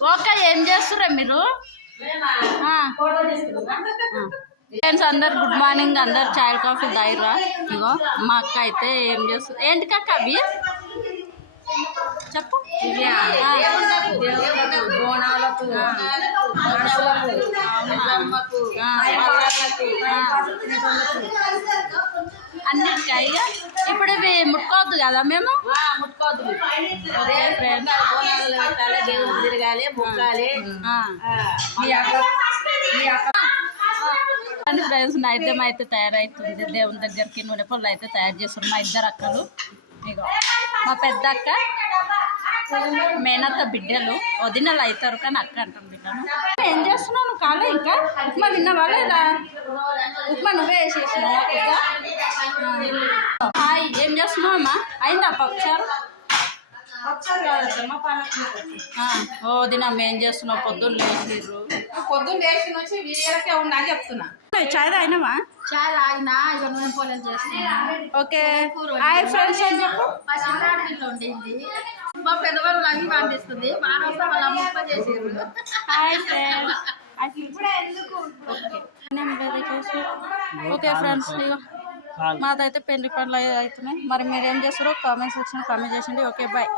Okay ఏం చేస్తుర్రా మీరు? Friends అందరు గుడ్ మార్నింగ్. అందరు చాయ్ కాఫీ తాగిరా? ఇగో మా అక్క అయితే ఏం చేస్తుంది? ఏంటి కక్క అవి చెప్పు. అన్నిటికీ ఇప్పుడు ఇవి ముట్టుకోవద్దు కదా మేము? ముట్టుకోవద్దు. తిరగాలి ముక్కాలి. ఫ్రెండ్స్ నైద్యం అయితే తయారవుతుంది. దేవుని దగ్గరికి నూనె పళ్ళు అయితే తయారు చేస్తున్నారు మా ఇద్దరు అక్కలు. ఇగో మా పెద్ద అక్క మేనత్త బిడ్డలు వదినలు అవుతారు కానీ అక్క అంటుంది. ఏం చేస్తున్నావు నువ్వు? కాలే ఇంకా ఉప్మా తిన్నావా లేదా? ఉప్మా నువ్వే వేసేసినావు. హాయ్ ఏం చేస్తున్నావు అమ్మా? అయిందా పప్పుచారు? ఓ దినమ్మ ఏం చేస్తున్నావు? పొద్దున్న లేచిర్రు. పొద్దున్న లేచి నుంచి వీళ్ళకే ఉన్నా అని చెప్తున్నా. చాయ్ తాగినావా? చాయ్ తాగినా ఇక నూనె పోలేలు చేస్తున్నా. ఓకే హాయ్ ఫ్రెండ్స్ అని చెప్పు. మా చిన్నాడిలో ఉండింది మా పెద్దవాళ్ళు అన్ని పండిస్తుంది. మా రోజు వాళ్ళ అమ్మ చేసేది. Hi friends. ఓకే ఫ్రెండ్స్ మాదైతే పెళ్లి పనులు అవుతున్నాయి. మరి మీరు ఏం చేస్తారో కామెంట్ సెక్షన్ కామెంట్ చేసిండి. Okay bye.